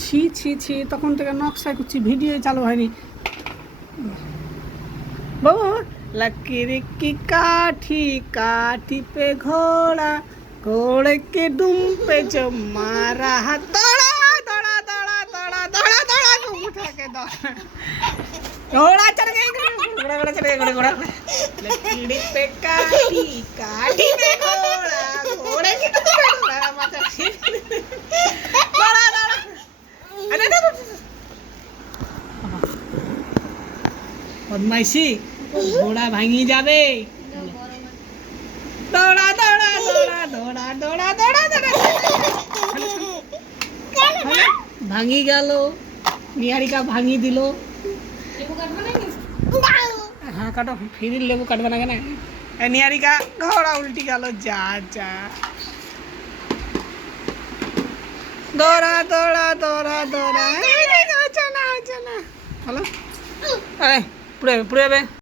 ছি ছি ছি, তখন থেকে নকশায় করছি, ভিডিও চালু হয়নি। বাবু, लकीर की काठी काठी पे घोड़ा, घोड़े के दुम पे जो मारा दौड़ा दौड़ा दौड़ा दौड़ा दौड़ा दौड़ा को उठा के दौड़ा, घोड़ा चढ़ गया, घोड़ा घोड़ा चढ़ गया, घोड़ा घोड़ा। लकीर पे काठी काठी पे घोड़ा, घोड़े के दुम पे घोड़ा मारा दौड़ा दौड़ा। अरे बदमाइशी, घोड़ा भांगी जाबे। दौड़ा दौड़ा दौड़ा दौड़ा दौड़ा दौड़ा दौड़ा भांगी गেল, নিহারিকা ভাঙি দিল। হ্যাঁ কাটো, ফির লেবু কাটবে না কেন? নিহারিকা ঘোড়া উল্টি গেল, যা যা। দৌড়া দৌড়া দৌড়া দৌড়া, হচ্ছে না হচ্ছে না। হলো পুড়ে পুড়ে যাবে।